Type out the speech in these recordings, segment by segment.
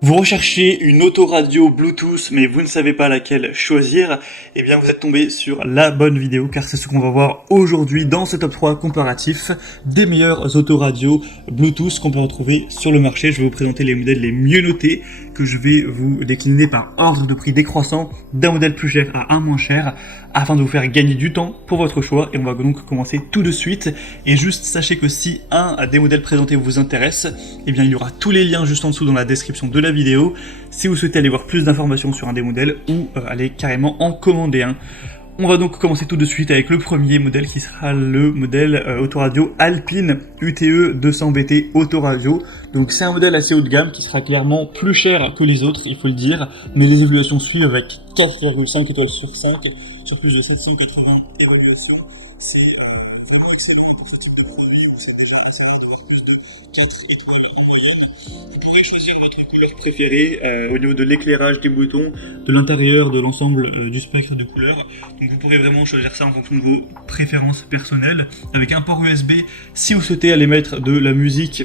Vous recherchez une autoradio Bluetooth mais vous ne savez pas laquelle choisir, eh bien vous êtes tombé sur la bonne vidéo car c'est ce qu'on va voir aujourd'hui dans ce top 3 comparatif des meilleures autoradios Bluetooth qu'on peut retrouver sur le marché. Je vais vous présenter les modèles les mieux notés que je vais vous décliner par ordre de prix décroissant d'un modèle plus cher à un moins cher afin de vous faire gagner du temps pour votre choix, et on va donc commencer tout de suite. Et juste sachez que si un des modèles présentés vous intéresse, eh bien il y aura tous les liens juste en dessous dans la description de la vidéo si vous souhaitez aller voir plus d'informations sur un des modèles ou aller carrément en commander un. On va donc commencer tout de suite avec le premier modèle qui sera le modèle autoradio Alpine UTE 200BT autoradio. Donc c'est un modèle assez haut de gamme qui sera clairement plus cher que les autres, il faut le dire, mais les évaluations suivent avec 4,5 étoiles sur 5 sur plus de 780 évaluations. C'est vraiment excellent pour ce type de produit où ça déjà ça a plus de 4 étoiles en moyenne. Vous pourrez choisir votre couleur préférée au niveau de l'éclairage des boutons, de l'intérieur, de l'ensemble du spectre de couleurs. Donc vous pourrez vraiment choisir ça en fonction de vos préférences personnelles. Avec un port USB, si vous souhaitez aller mettre de la musique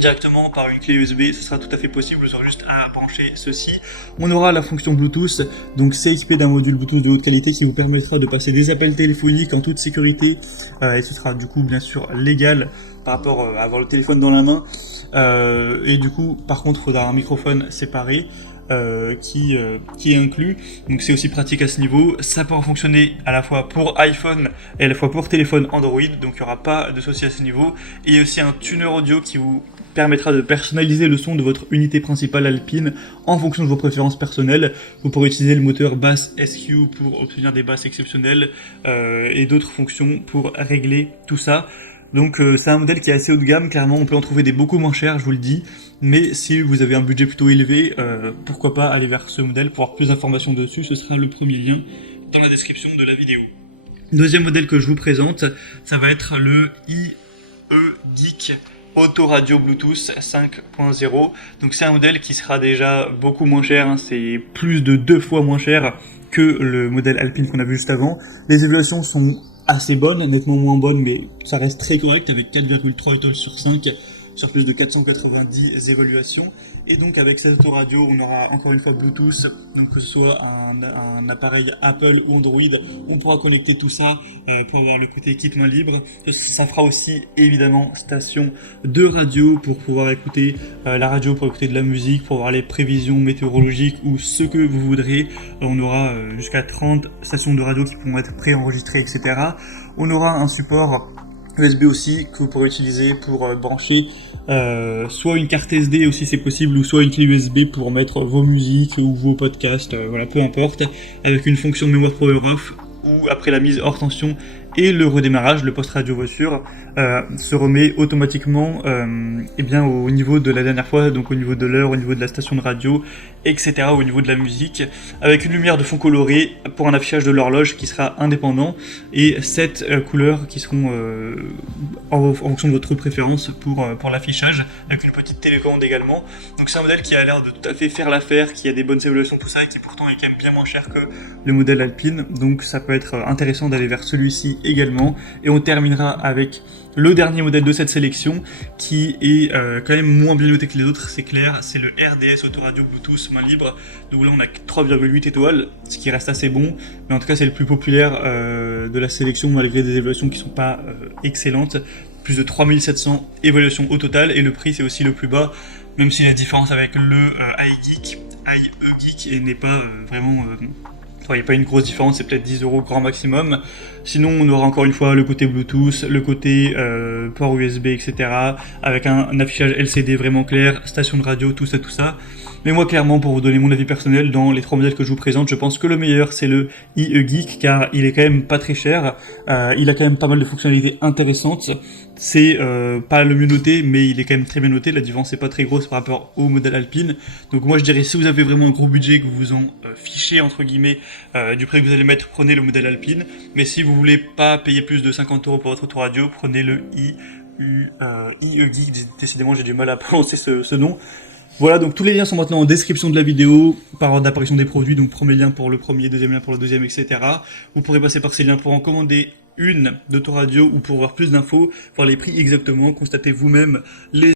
directement par une clé USB, ce sera tout à fait possible, vous aurez juste à brancher ceci. On aura la fonction Bluetooth, donc c'est équipé d'un module Bluetooth de haute qualité qui vous permettra de passer des appels téléphoniques en toute sécurité, et ce sera du coup bien sûr légal par rapport à avoir le téléphone dans la main, et du coup par contre il faudra un microphone séparé qui est inclus, donc c'est aussi pratique à ce niveau. Ça pourra fonctionner à la fois pour iPhone et à la fois pour téléphone Android, donc il n'y aura pas de souci à ce niveau. Et il y a aussi un tuner audio qui vous permettra de personnaliser le son de votre unité principale Alpine en fonction de vos préférences personnelles. Vous pourrez utiliser le moteur basse SQ pour obtenir des basses exceptionnelles et d'autres fonctions pour régler tout ça. Donc c'est un modèle qui est assez haut de gamme, clairement on peut en trouver des beaucoup moins chers, je vous le dis, mais si vous avez un budget plutôt élevé, pourquoi pas aller vers ce modèle. Pour avoir plus d'informations dessus, ce sera le premier lien dans la description de la vidéo. Deuxième modèle que je vous présente, ça va être le IE-Geek Autoradio Bluetooth 5.0. Donc c'est un modèle qui sera déjà beaucoup moins cher, hein, c'est plus de 2 fois moins cher que le modèle Alpine qu'on a vu juste avant. Les évaluations sont assez bonnes, nettement moins bonnes, mais ça reste très correct avec 4,3 étoiles sur 5 sur plus de 490 évaluations. Et donc avec cette autoradio, on aura encore une fois Bluetooth, donc que ce soit un appareil Apple ou Android, on pourra connecter tout ça pour avoir le côté kit main libre. Ça fera aussi évidemment station de radio pour pouvoir écouter la radio, pour écouter de la musique, pour avoir les prévisions météorologiques ou ce que vous voudrez. On aura jusqu'à 30 stations de radio qui pourront être préenregistrées, etc. On aura un support USB aussi que vous pourrez utiliser pour brancher soit une carte SD aussi c'est possible, ou soit une clé USB pour mettre vos musiques ou vos podcasts, voilà, peu importe, avec une fonction mémoire power off où après la mise hors tension et le redémarrage, le post radio voiture se remet automatiquement eh bien, au niveau de la dernière fois, donc au niveau de l'heure, au niveau de la station de radio, etc., au niveau de la musique, avec une lumière de fond colorée pour un affichage de l'horloge qui sera indépendant, et 7 couleurs qui seront en fonction de votre préférence pour l'affichage, avec une petite télécommande également. Donc c'est un modèle qui a l'air de tout à fait faire l'affaire, qui a des bonnes évaluations, tout ça, et qui pourtant est quand même bien moins cher que le modèle Alpine, donc ça peut être intéressant d'aller vers celui-ci également. Et on terminera avec le dernier modèle de cette sélection qui est quand même moins bien noté que les autres, c'est clair, c'est le RDS Autoradio Bluetooth main libre. Donc là on a 3,8 étoiles, ce qui reste assez bon, mais en tout cas c'est le plus populaire de la sélection malgré des évaluations qui sont pas excellentes. Plus de 3700 évaluations au total, et le prix c'est aussi le plus bas, même si la différence avec le IE-Geek n'est pas vraiment... il n'y a pas une grosse différence, c'est peut-être 10 € grand maximum. Sinon, on aura encore une fois le côté Bluetooth, le côté port USB, etc. Avec un affichage LCD vraiment clair, station de radio, tout ça, tout ça. Mais moi, clairement, pour vous donner mon avis personnel, dans les 3 modèles que je vous présente, je pense que le meilleur, c'est le IE-Geek, car il est quand même pas très cher. Il a quand même pas mal de fonctionnalités intéressantes. C'est pas le mieux noté, mais il est quand même très bien noté. La différence n'est pas très grosse par rapport au modèle Alpine. Donc moi, je dirais, si vous avez vraiment un gros budget, que vous vous en fichez, entre guillemets, du prix que vous allez mettre, prenez le modèle Alpine. Mais si vous voulez pas payer plus de 50 € pour votre autoradio, prenez le IE-Geek. Décidément, j'ai du mal à prononcer ce nom. Voilà, donc tous les liens sont maintenant en description de la vidéo, par ordre d'apparition des produits, donc premier lien pour le premier, deuxième lien pour le deuxième, etc. Vous pourrez passer par ces liens pour en commander une d'autoradio ou pour voir plus d'infos, voir les prix exactement, constatez vous-même les